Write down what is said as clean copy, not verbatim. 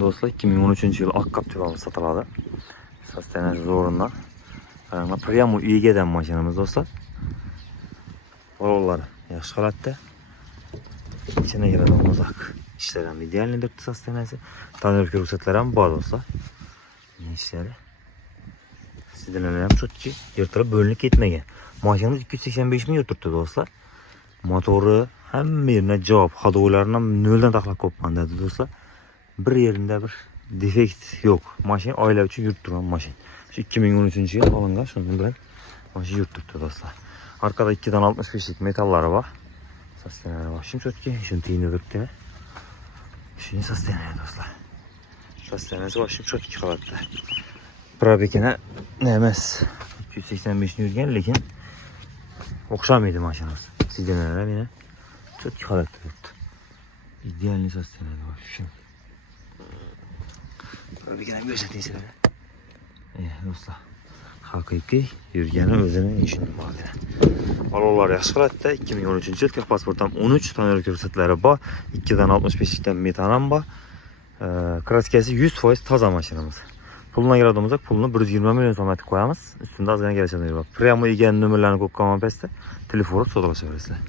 Do'stlar 2013 yil oq Captiva'miz sotiladi. Sostenasiz o'rinda. Prямо egadan mashinamiz do'stlar. Balonlar yaxshi holatda. İçine giren olmazak. İşler ham idealniy turibdi sostenasi. Tonirovka ruxsatlari ham bor do'stlar. İşleri. Sidinalar ham chotki, yirtilib bo'linib ketmagan. Mashinamiz 285 ming turibdi do'stlar. Motori hamma yerine javob, ходовойlarini ham noldan taxlab qo'yibman dedi do'stlar. Bir yerinde bir defekt yok. Mashina oila uchun yurib turgan mashina. Shu 2013 yil olingan, shundan bilan mashina yurib turibdi do'stlar. Arkada 2'dan 65'lik metallari bor. Sostenari bor. Shim chotki, shuni tiyinib turibdi. Shuni sostenari do'stlar. Sostenasi bor, shim chotki holatda. Probekina ne emas. 285 ni yurgan, lekin o'xshamaydi mashinamiz. Sidinalar meni chotki holatda turibdi. İdealniy sostenari bor. Shu. Probekina ko'rsating sizlarga. Do'stlar. Haqiqiy yurgani o'zini ishini bo'ladi. Balonlar yaxshi holatda. 2013 yil texpasport ham 13, tonirovka ruxsatlari bor. 2'dan 65'likdan metan ham bor. Kraskasi 100% toza mashinamiz. Pulini agaradigan bo'lsak, pulni 120 million so'mga qo'yamiz. Ustida ozgina kelishadi. Prямо egan nomerlarni ko'p qolgan pastda telefon so'ralashaverasizlar.